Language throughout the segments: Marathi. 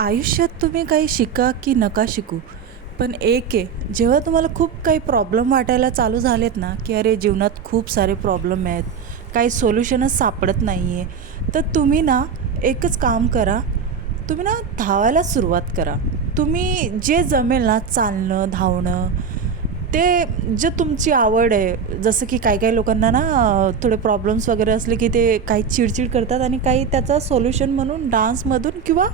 आयुष्यात तुम्ही काही शिका की नका शिकू, पण एक आहे, जेव्हा तुम्हाला खूप काही प्रॉब्लेम वाटायला चालू झालेत ना, की अरे जीवनात खूप सारे प्रॉब्लेम आहेत, काही सोल्युशनच सापडत नाही आहे, तर तुम्ही ना एकच काम करा, तुम्ही ना धावायला सुरुवात करा. तुम्ही जे जमेल ना चालणं, धावणं, ते जे तुमची आवड आहे, जसं की काही-काही लोकांना ना थोडे प्रॉब्लेम्स वगैरे असले, की ते काही चिडचिड करतात आणि काही त्याचा सोल्युशन म्हणून डान्समधून किंवा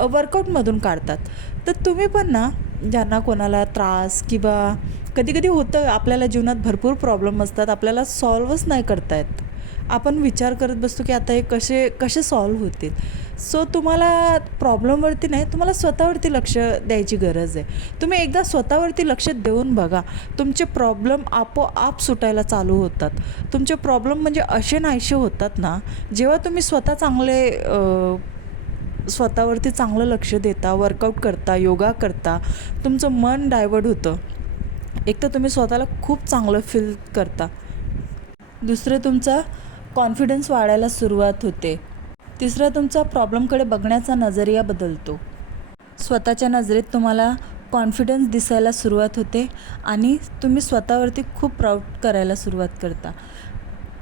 वर्कआउटमधून काढतात. तर तुम्ही पण ना, ज्यांना कोणाला त्रास किंवा कधी-कधी होतं आपल्याला जीवनात भरपूर प्रॉब्लेम असतात, आपल्याला सॉल्वच नाही करता येत. आपण विचार करत बसतो, की आता हे कसे कसे सॉल्व्ह होतील. सो तुम्हाला प्रॉब्लेमवरती नाही, तुम्हाला स्वतःवरती लक्ष द्यायची गरज आहे. तुम्ही एकदा स्वतःवरती लक्ष देऊन बघा, तुमचे प्रॉब्लेम आपोआप सुटायला चालू होतात. तुमचे प्रॉब्लेम म्हणजे असे नाहीसे होतात ना, जेव्हा तुम्ही स्वतःवरती चांगलं लक्ष देता, वर्कआउट करता, योगा करता, तुमचं मन डायव्हर्ट होतं. एक तर तुम्ही स्वतःला खूप चांगलं फील करता. दुसरं तुमचा कॉन्फिडन्स वाढायला सुरुवात होते. तिसरं तुमचा प्रॉब्लेमकडे बघण्याचा नजरिया बदलतो. स्वतःच्या नजरेत तुम्हाला कॉन्फिडन्स दिसायला सुरुवात होते आणि तुम्ही स्वतःवरती खूप प्राऊड करायला सुरुवात करता.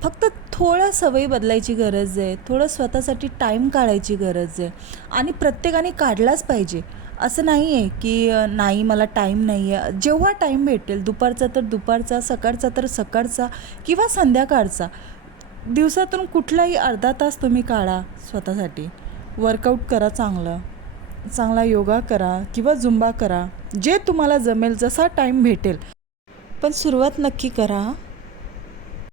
फक्त थोड्या सवयी बदलायची गरज आहे, थोडं स्वतःसाठी टाईम काढायची गरज आहे आणि प्रत्येकाने काढलाच पाहिजे. असं नाही आहे की नाही मला टाईम नाही आहे. जेव्हा टाईम भेटेल, दुपारचा तर दुपारचा, सकाळचा तर सकाळचा किंवा संध्याकाळचा. दिवसातून कुठलाही अर्धा तास तुम्ही काढा स्वतःसाठी. वर्कआउट करा चांगलं. चांगला योगा करा किंवा झुंबा करा. जे तुम्हाला जमेल, जसा टाईम भेटेल. पण सुरुवात नक्की करा.